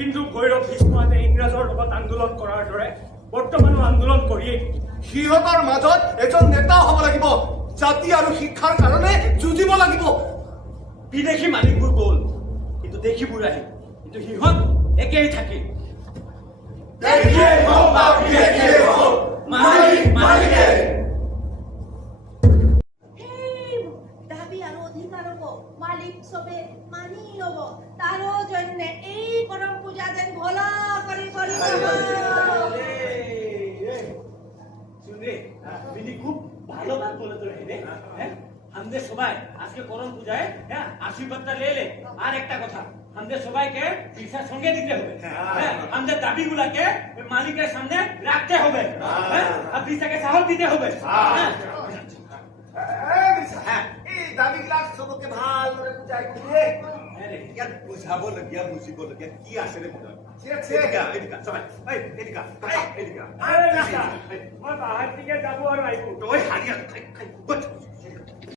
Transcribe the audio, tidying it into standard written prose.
হিন্দু ভৈৰৱ ভীষ্মতে ইংৰাজৰ লগত আন্দোলন কৰাৰ দৰে বৰ্তমানো আন্দোলন কৰিয়েই সিহঁতৰ মাজত এজন নেতা হ'ব লাগিব, জাতি আৰু শিক্ষাৰ কাৰণে যুঁজিব লাগিব। বিদেশী মালিকবোৰ গ'ল, কিন্তু দেশীবোৰ আহিল, কিন্তু সিহঁত একেই থাকে। দাবী আৰু অধিকাৰক মালিক চবে মানি ল'ব, তাৰো জন্য এই করম পূজা যেন ভোলা করে করিব। শুনে বিনি খুব ভালো বাত বলে তো রে। আমাদের সবাই আজকে করম পূজায় আশীর্বাদটা লে আর একটা কথা, আমাদের সবাইকে পয়সা সঙ্গে দিতে হবে। আমাদের দাবিগুলাকে মালিকের সামনে রাখতে হবে, আর পয়সাকে সাহস দিতে হবে। এই দাবিবিলাক চবকে ভাল করে বুঝাই দিয়ে ইয়াত বুঝাবলগীয়া বুজিবলগীয়া কি আছে ৰে মনত? মই বাহিৰ দিকে যাব আৰু আহিব। তই হাৰিয়া